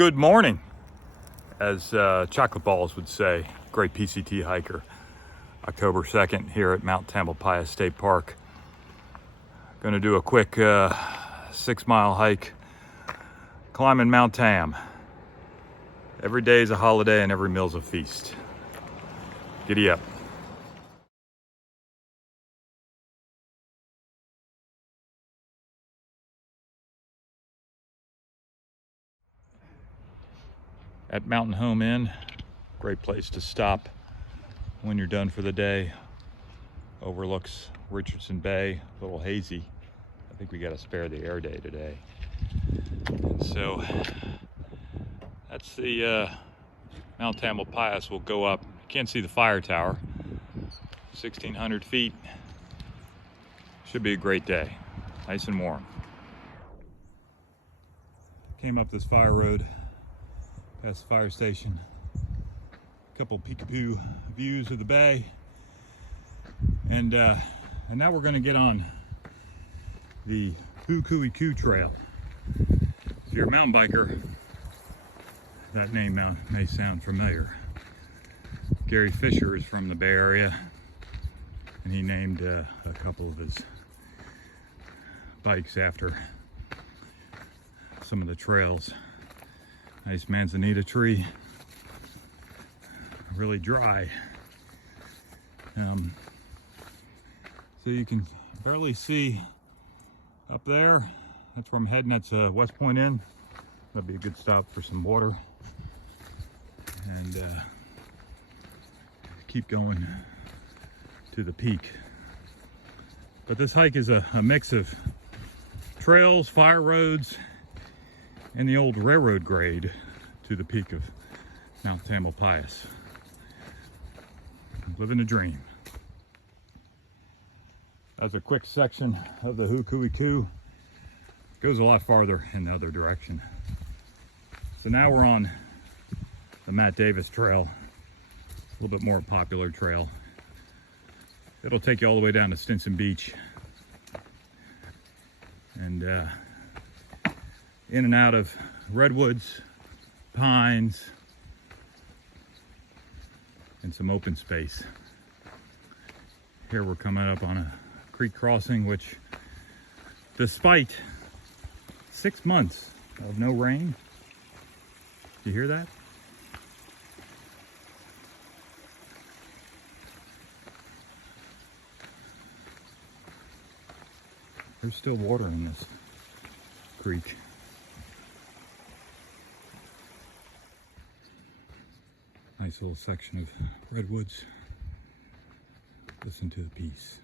Good morning, as Chocolate Balls would say. Great PCT hiker. October 2nd here at Mount Tamalpais State Park. Going to do a quick 6-mile hike climbing Mount Tam. Every day is a holiday and every meal's a feast. Giddy up. At Mountain Home Inn, great place to stop when you're done for the day. Overlooks Richardson Bay, a little hazy. I think we got to spare the air day today. And so that's the Mount Tamalpais. We'll go up. Can't see the fire tower. 1,600 feet. Should be a great day. Nice and warm. Came up this fire road past the fire station. A couple peekaboo views of the bay. And now we're going to get on the Hukuiku Trail. If you're a mountain biker, that name may sound familiar. Gary Fisher is from the Bay Area, and he named a couple of his bikes after some of the trails. Nice manzanita tree, really dry. So you can barely see up there. That's where I'm heading. That's West Point Inn. That'll be a good stop for some water. And keep going to the peak. But this hike is a mix of trails, fire roads, and the old railroad grade to the peak of Mount Tamalpais. Living a dream. That's a quick section of the Hukuiku. Goes a lot farther in the other direction. So now we're on the Matt Davis Trail, a little bit more popular trail. It'll take you all the way down to Stinson Beach. And in and out of redwoods, pines, and some open space. Here we're coming up on a creek crossing, which despite 6 months of no rain, you hear that? There's still water in this creek. Nice little section of redwoods. Listen to the peace.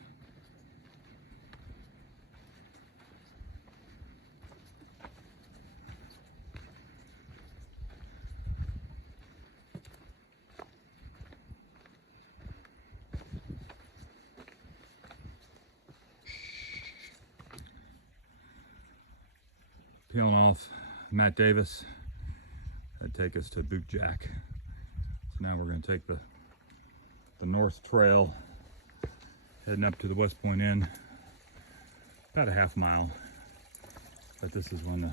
Peeling off Matt Davis. That'd take us to Boot Jack. So now we're going to take the North Trail, heading up to the West Point Inn. About a half mile. But this is when it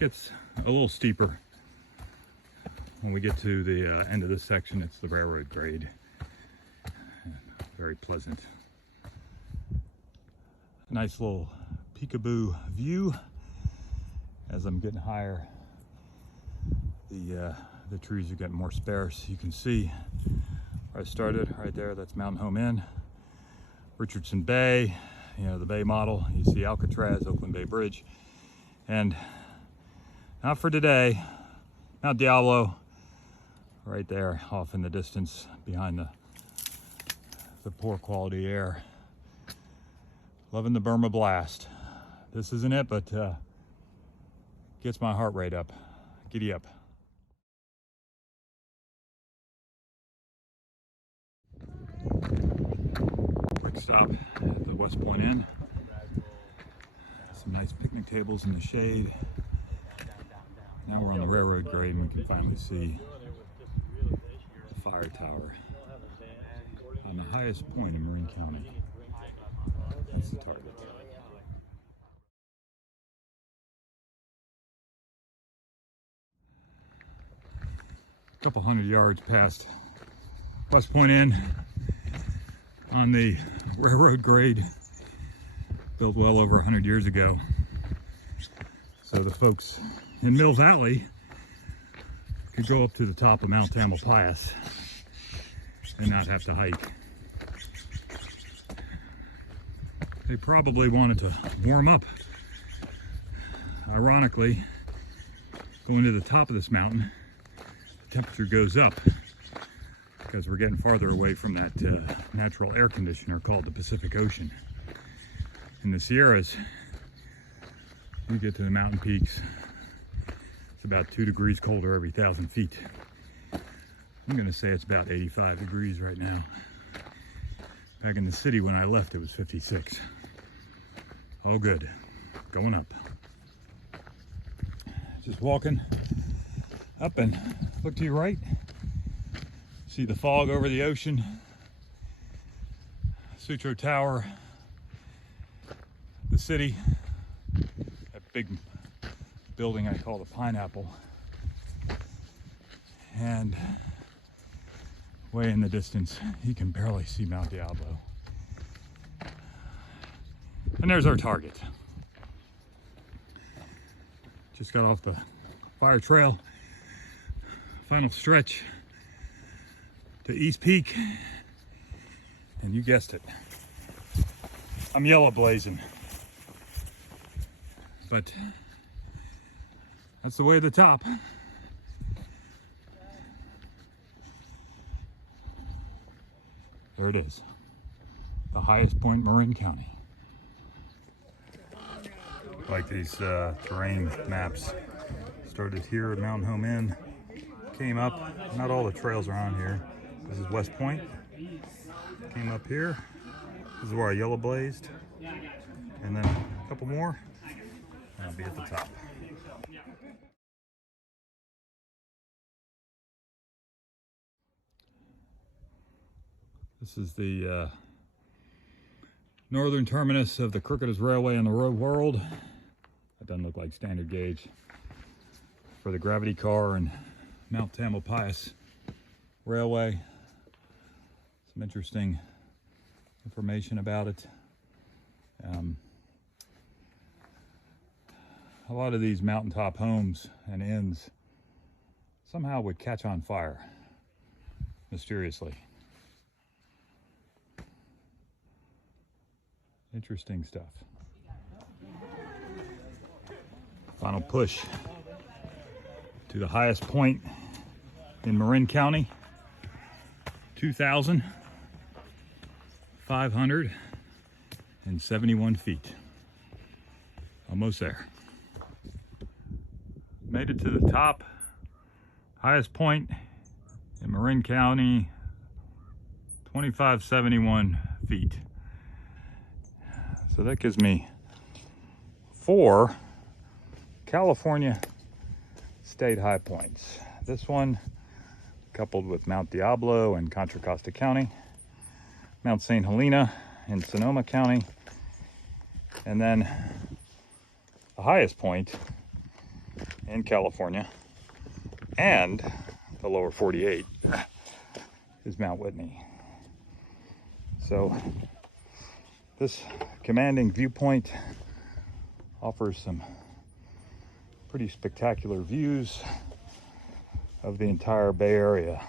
gets a little steeper. When we get to the end of this section, it's the railroad grade. Very pleasant. Nice little peekaboo view. As I'm getting higher, the trees are getting more sparse. You can see where I started right there. That's Mountain Home Inn, Richardson Bay, you know, the Bay model. You see Alcatraz, Oakland Bay Bridge, and not for today, Mount Diablo, right there off in the distance behind the poor quality air. Loving the Burma blast. This isn't it, but gets my heart rate up. Giddy up. Quick stop at the West Point Inn. Some nice picnic tables in the shade. Now we're on the railroad grade and we can finally see the fire tower on the highest point in Marin County. That's the target. a couple 100 yards past West Point Inn on the railroad grade, built well over 100 years ago. So the folks in Mill Valley could go up to the top of Mount Tamalpais and not have to hike. They probably wanted to warm up. Ironically, going to the top of this mountain, the temperature goes up because we're getting farther away from that natural air conditioner called the Pacific Ocean. In the Sierras, you get to the mountain peaks, it's about 2 degrees colder every 1,000 feet. I'm gonna say it's about 85 degrees right now. Back in the city when I left, it was 56. All good, going up. Just walking up and look to your right. See the fog over the ocean. Sutro Tower, the city, that big building I call the Pineapple. And way in the distance, you can barely see Mount Diablo. And there's our target. Just got off the fire trail, final stretch to East Peak, and you guessed it, I'm yellow blazing, but that's the way to the top. There it is, the highest point in Marin County. Like these terrain maps. Started here at Mountain Home Inn, came up, not all the trails are on here. This is West Point, came up here, this is where I yellow blazed, and then a couple more, and I'll be at the top. This is the northern terminus of the crookedest railway in the world. That doesn't look like standard gauge for the gravity car and Mount Tamalpais Railway. Some interesting information about it. A lot of these mountaintop homes and inns somehow would catch on fire mysteriously. Interesting stuff. Final push to the highest point in Marin County, 2,571 feet. Almost there. Made it to the top, highest point in Marin County, 2,571 feet. So that gives me 4 California state high points. This one coupled with Mount Diablo in Contra Costa County, Mount St. Helena in Sonoma County, and then the highest point in California and the lower 48 is Mount Whitney. So this commanding viewpoint offers some pretty spectacular views of the entire Bay Area.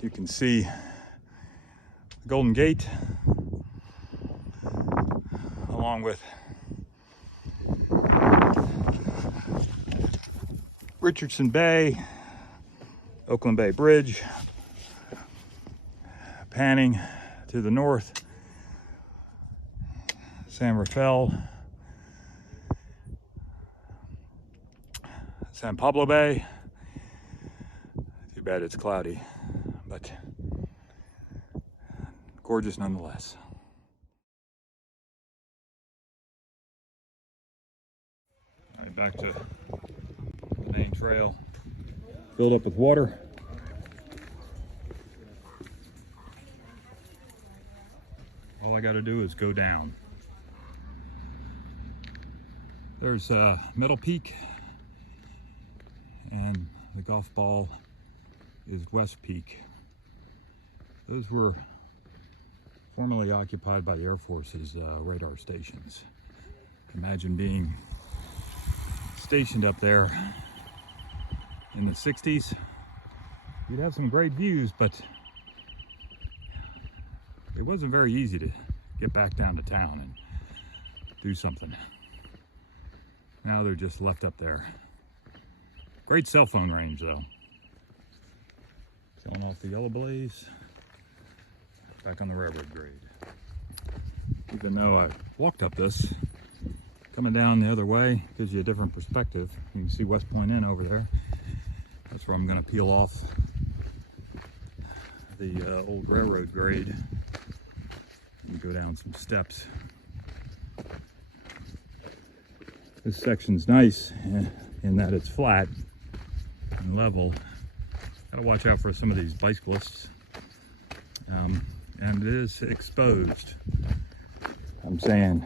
You can see the Golden Gate along with Richardson Bay, Oakland Bay Bridge, panning to the north, San Rafael, San Pablo Bay. Too bad it's cloudy, but gorgeous nonetheless. All right, back to the main trail, filled up with water. All I got to do is go down. There's Middle Peak, and the golf ball is West Peak. Those were formerly occupied by the Air Force's radar stations. Imagine being stationed up there in the 60s. You'd have some great views, but it wasn't very easy to get back down to town and do something. Now they're just left up there. Great cell phone range though. Showing off the yellow blaze. Back on the railroad grade. Even though I walked up this, coming down the other way gives you a different perspective. You can see West Point Inn over there. That's where I'm going to peel off the old railroad grade and go down some steps. This section's nice in that it's flat and level. Gotta watch out for some of these bicyclists. And it is exposed. I'm saying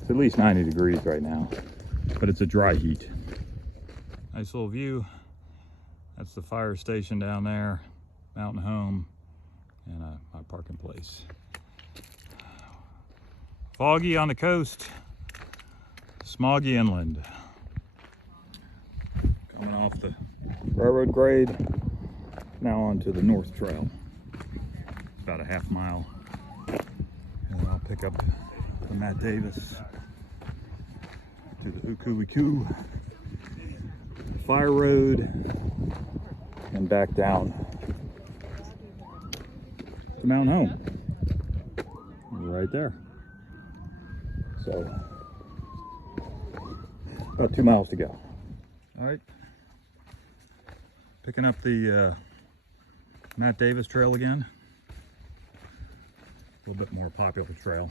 it's at least 90 degrees right now, but it's a dry heat. Nice little view. That's the fire station down there, mountain home, and my parking place. Foggy on the coast, smoggy inland. Coming off the railroad grade, now onto the North Trail. It's about a half mile. And I'll pick up the Matt Davis to the Hukuiku Fire Road and back down to Mountain Home. Right there. So, about 2 miles to go. All right. Picking up the Matt Davis Trail again. A little bit more popular trail.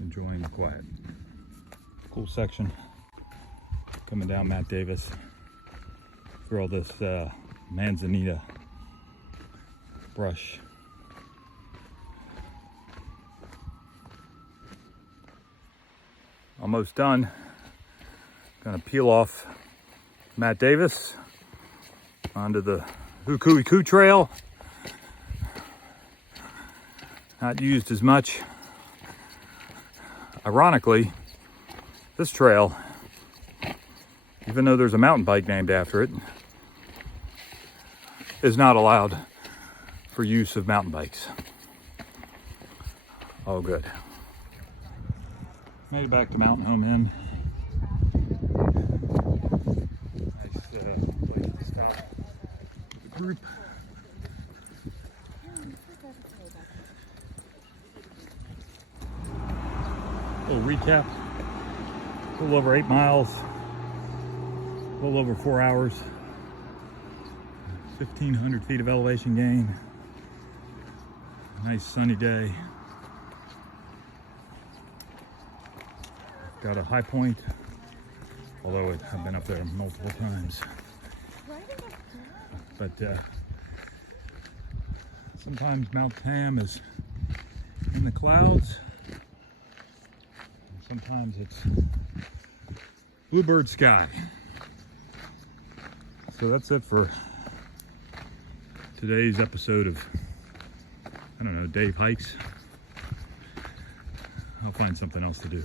Enjoying the quiet. Cool section coming down Matt Davis through all this manzanita brush. Almost done. Gonna peel off Matt Davis onto the Hukuiku Trail. Not used as much. Ironically, this trail, even though there's a mountain bike named after it, is not allowed for use of mountain bikes. Oh, good. Made it back to Mountain Home Inn. Nice place to stop the group. Little recap. A little over 8 miles. A little over 4 hours. 1,500 feet of elevation gain. Nice sunny day. Got a high point, although I've been up there multiple times. But sometimes Mount Tam is in the clouds. Sometimes it's bluebird sky. So that's it for today's episode of, I don't know, Dave Hikes. I'll find something else to do.